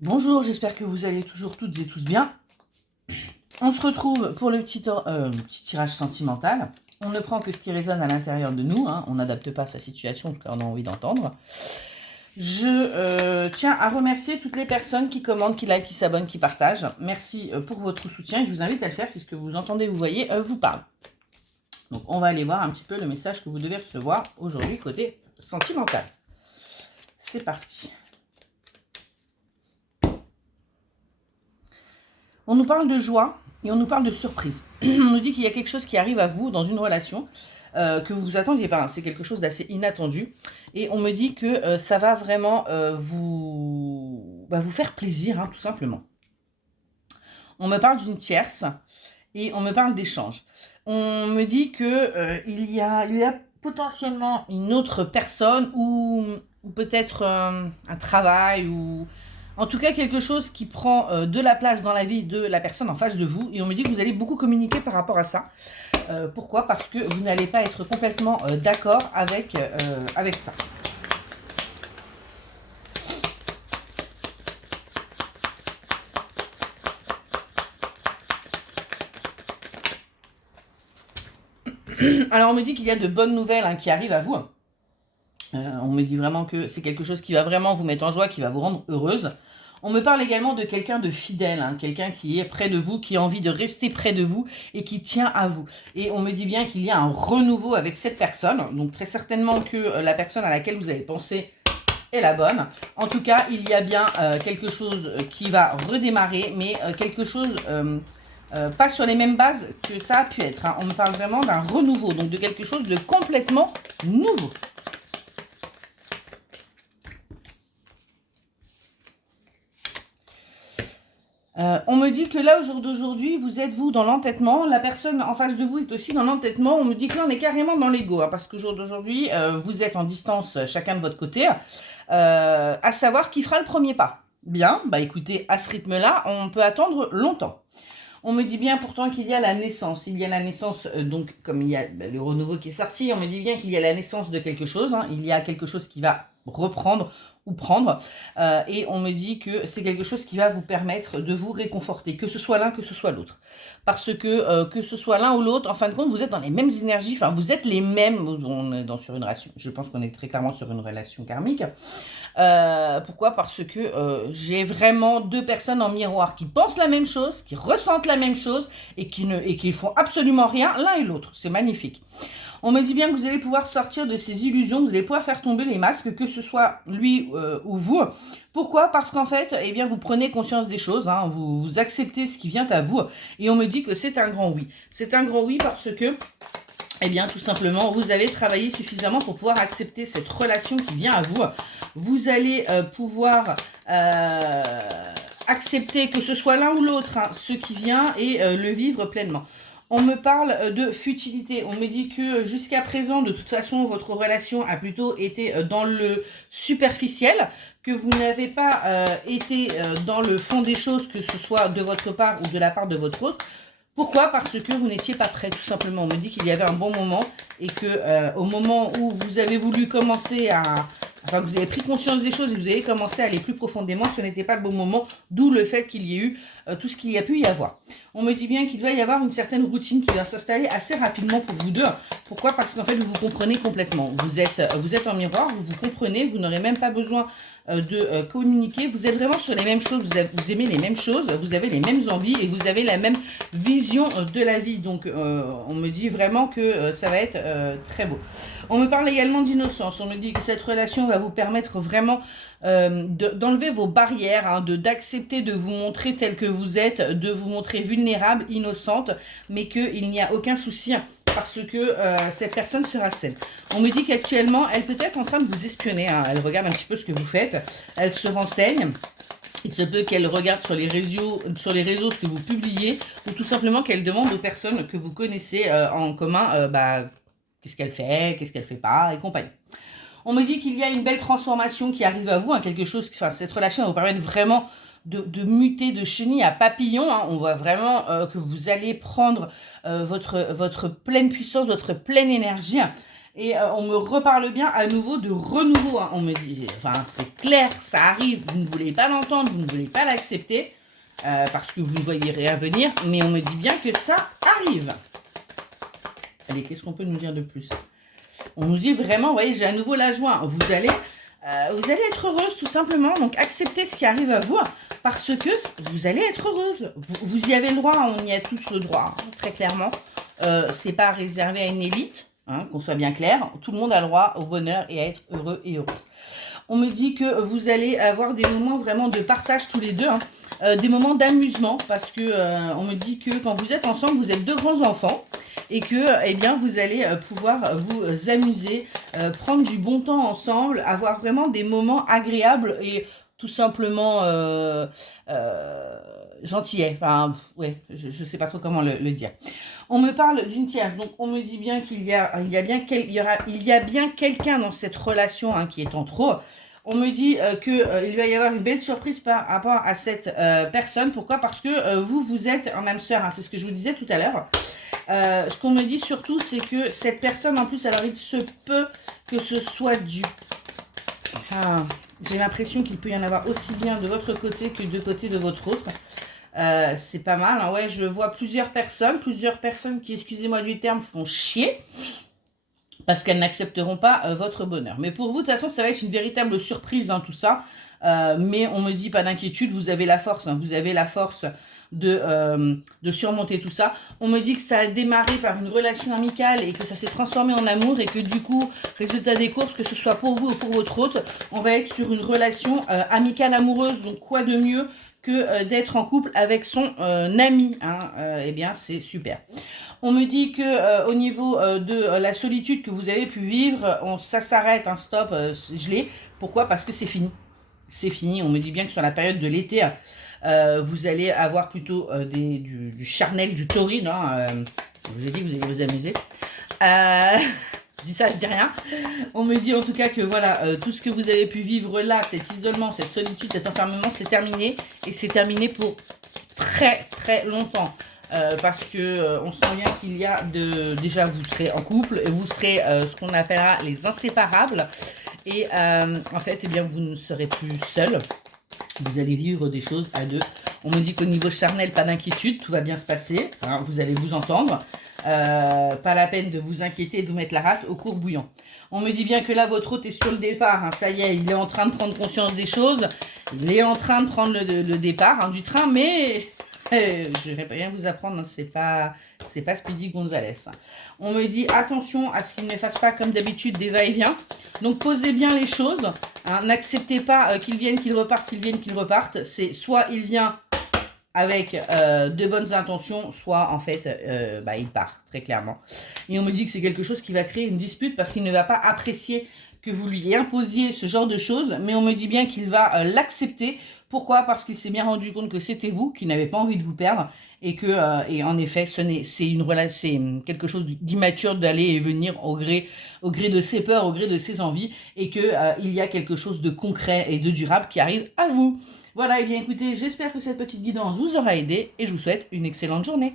Bonjour, j'espère que vous allez toujours toutes et tous bien. On se retrouve pour le petit tirage sentimental. On ne prend que ce qui résonne à l'intérieur de nous, hein. On n'adapte pas sa situation, en tout cas on a envie d'entendre. Je tiens à remercier toutes les personnes qui commentent, qui likent, qui s'abonnent, qui partagent. Merci pour votre soutien et je vous invite à le faire si ce que vous entendez, vous voyez, vous parle. Donc on va aller voir un petit peu le message que vous devez recevoir aujourd'hui côté sentimental. C'est parti. On nous parle de joie et on nous parle de surprise. On nous dit qu'il y a quelque chose qui arrive à vous dans une relation que vous vous attendiez pas. C'est quelque chose d'assez inattendu. Et on me dit que ça va vraiment vous faire plaisir, hein, tout simplement. On me parle d'une tierce et on me parle d'échange. On me dit que il y a potentiellement une autre personne ou peut-être un travail ou en tout cas quelque chose qui prend de la place dans la vie de la personne en face de vous. Et on me dit que vous allez beaucoup communiquer par rapport à ça. Pourquoi? Parce que vous n'allez pas être complètement d'accord avec ça. Alors on me dit qu'il y a de bonnes nouvelles, hein, qui arrivent à vous. On me dit vraiment que c'est quelque chose qui va vraiment vous mettre en joie, qui va vous rendre heureuse. On me parle également de quelqu'un de fidèle, hein, quelqu'un qui est près de vous, qui a envie de rester près de vous et qui tient à vous. Et on me dit bien qu'il y a un renouveau avec cette personne. Donc très certainement que la personne à laquelle vous avez pensé est la bonne. En tout cas, il y a bien quelque chose qui va redémarrer, mais quelque chose pas sur les mêmes bases que ça a pu être, hein. On me parle vraiment d'un renouveau, donc de quelque chose de complètement nouveau. On me dit que là, au jour d'aujourd'hui, vous êtes, vous, dans l'entêtement. La personne en face de vous est aussi dans l'entêtement. On me dit que là, on est carrément dans l'ego, hein, parce qu'au jour d'aujourd'hui, vous êtes en distance, chacun de votre côté, à savoir qui fera le premier pas. Bien, bah écoutez, à ce rythme-là, on peut attendre longtemps. On me dit bien pourtant qu'il y a la naissance. Il y a la naissance, donc comme il y a le renouveau qui est sorti, on me dit bien qu'il y a la naissance de quelque chose, hein. Il y a quelque chose qui va reprendre ou prendre. Et on me dit que c'est quelque chose qui va vous permettre de vous réconforter, que ce soit l'un, que ce soit l'autre. Parce que ce soit l'un ou l'autre, en fin de compte, vous êtes dans les mêmes énergies, enfin vous êtes les mêmes, on est sur une relation, je pense qu'on est très clairement sur une relation karmique. Pourquoi? Parce que j'ai vraiment deux personnes en miroir qui pensent la même chose, qui ressentent la même chose et qui font absolument rien l'un et l'autre. C'est magnifique. On me dit bien que vous allez pouvoir sortir de ces illusions, vous allez pouvoir faire tomber les masques, que ce soit lui ou vous. Pourquoi? Parce qu'en fait, eh bien, vous prenez conscience des choses, hein, vous acceptez ce qui vient à vous, et on me dit que c'est un grand oui. C'est un grand oui parce que, eh bien, tout simplement, vous avez travaillé suffisamment pour pouvoir accepter cette relation qui vient à vous. Vous allez pouvoir accepter que ce soit l'un ou l'autre, hein, ce qui vient et le vivre pleinement. On me parle de futilité. On me dit que jusqu'à présent, de toute façon, votre relation a plutôt été dans le superficiel, que vous n'avez pas été dans le fond des choses, que ce soit de votre part ou de la part de votre autre. Pourquoi? Parce que vous n'étiez pas prêt, tout simplement. On me dit qu'il y avait un bon moment et que au moment où vous avez voulu commencer à... Enfin, vous avez pris conscience des choses et vous avez commencé à aller plus profondément, ce n'était pas le bon moment, d'où le fait qu'il y ait eu tout ce qu'il y a pu y avoir. On me dit bien qu'il va y avoir une certaine routine qui va s'installer assez rapidement pour vous deux. Pourquoi? Parce qu'en fait, vous vous comprenez complètement. Vous êtes en miroir, vous vous comprenez, vous n'aurez même pas besoin de communiquer. Vous êtes vraiment sur les mêmes choses, vous aimez les mêmes choses, vous avez les mêmes envies et vous avez la même vision de la vie. Donc, on me dit vraiment que ça va être très beau. On me parle également d'innocence. On me dit que cette relation va vous permettre vraiment d'enlever vos barrières, hein, d'accepter de vous montrer tel que vous êtes, de vous montrer vulnérable, innocente, mais qu'il n'y a aucun souci parce que cette personne sera saine. On me dit qu'actuellement, elle peut être en train de vous espionner, hein. Elle regarde un petit peu ce que vous faites, elle se renseigne. Il se peut qu'elle regarde sur les réseaux ce que vous publiez, ou tout simplement qu'elle demande aux personnes que vous connaissez en commun, qu'est-ce qu'elle fait pas, et compagnie. On me dit qu'il y a une belle transformation qui arrive à vous, hein, quelque chose, enfin, cette relation va vous permettre vraiment de muter de chenille à papillon, hein. On voit vraiment que vous allez prendre votre pleine puissance, votre pleine énergie. Et on me reparle bien à nouveau de renouveau. Hein. On me dit, enfin c'est clair, ça arrive, vous ne voulez pas l'entendre, vous ne voulez pas l'accepter, parce que vous ne voyez rien venir, mais on me dit bien que ça arrive. Allez, qu'est-ce qu'on peut nous dire de plus? On nous dit vraiment, vous voyez, j'ai à nouveau la joie. Vous allez être heureuse tout simplement. Donc acceptez ce qui arrive à vous parce que vous allez être heureuse. Vous y avez le droit, on y a tous le droit, hein, très clairement. C'est pas réservé à une élite, hein, qu'on soit bien clair. Tout le monde a le droit au bonheur et à être heureux et heureuse. On me dit que vous allez avoir des moments vraiment de partage tous les deux, hein, des moments d'amusement parce que on me dit que quand vous êtes ensemble, vous êtes deux grands enfants. Et que, eh bien, vous allez pouvoir vous amuser, prendre du bon temps ensemble, avoir vraiment des moments agréables et tout simplement gentillets. Enfin, ouais, je ne sais pas trop comment le dire. On me parle d'une tierce, donc on me dit bien qu'il y a bien quelqu'un dans cette relation hein, qui est en trop. On me dit qu'il va y avoir une belle surprise par rapport à cette personne. Pourquoi? Parce que vous êtes en âme sœur, hein, c'est ce que je vous disais tout à l'heure. Ce qu'on me dit surtout, c'est que cette personne, en plus, alors il se peut que ce soit du... Ah, j'ai l'impression qu'il peut y en avoir aussi bien de votre côté que de côté de votre autre. C'est pas mal, hein. Ouais, je vois plusieurs personnes qui, excusez-moi du terme, font chier parce qu'elles n'accepteront pas votre bonheur. Mais pour vous, de toute façon, ça va être une véritable surprise, hein, tout ça. Mais on me dit, pas d'inquiétude, vous avez la force, hein, vous avez la force de surmonter tout ça. On me dit que ça a démarré par une relation amicale et que ça s'est transformé en amour et que du coup, résultat des courses, que ce soit pour vous ou pour votre autre, on va être sur une relation amicale amoureuse. Donc quoi de mieux que d'être en couple avec son ami, hein, eh bien c'est super. On me dit que au niveau de la solitude que vous avez pu vivre, ça s'arrête, hein, stop, gelé. Pourquoi? Parce que c'est fini. C'est fini. On me dit bien que sur la période de l'été, vous allez avoir plutôt du charnel, du taurine. Hein, je vous ai dit que vous allez vous amuser. Je dis ça, je dis rien. On me dit en tout cas que voilà, tout ce que vous avez pu vivre là, cet isolement, cette solitude, cet enfermement, c'est terminé. Et c'est terminé pour très très longtemps. Parce que on sent bien qu'il y a déjà vous serez en couple et vous serez ce qu'on appellera les inséparables et en fait eh bien vous ne serez plus seul, vous allez vivre des choses à deux. On me dit qu'au niveau charnel pas d'inquiétude, tout va bien se passer, hein, vous allez vous entendre, pas la peine de vous inquiéter et de vous mettre la rate au cours bouillant. On me dit bien que là votre hôte est sur le départ, hein, ça y est, il est en train de prendre conscience des choses, il est en train de prendre le départ hein, du train, mais je ne vais rien vous apprendre, hein, c'est pas Speedy Gonzalez. On me dit attention à ce qu'il ne fasse pas comme d'habitude des va-et-vient. Donc posez bien les choses. Hein, n'acceptez pas qu'il vienne, qu'il reparte, qu'il vienne, qu'il reparte. C'est soit il vient avec de bonnes intentions, soit en fait il part très clairement. Et on me dit que c'est quelque chose qui va créer une dispute parce qu'il ne va pas apprécier que vous lui imposiez ce genre de choses, mais on me dit bien qu'il va l'accepter. Pourquoi? Parce qu'il s'est bien rendu compte que c'était vous qui n'avez pas envie de vous perdre et que et en effet c'est quelque chose d'immature d'aller et venir au gré de ses peurs, au gré de ses envies et que il y a quelque chose de concret et de durable qui arrive à vous. Voilà, et bien écoutez, j'espère que cette petite guidance vous aura aidé et je vous souhaite une excellente journée.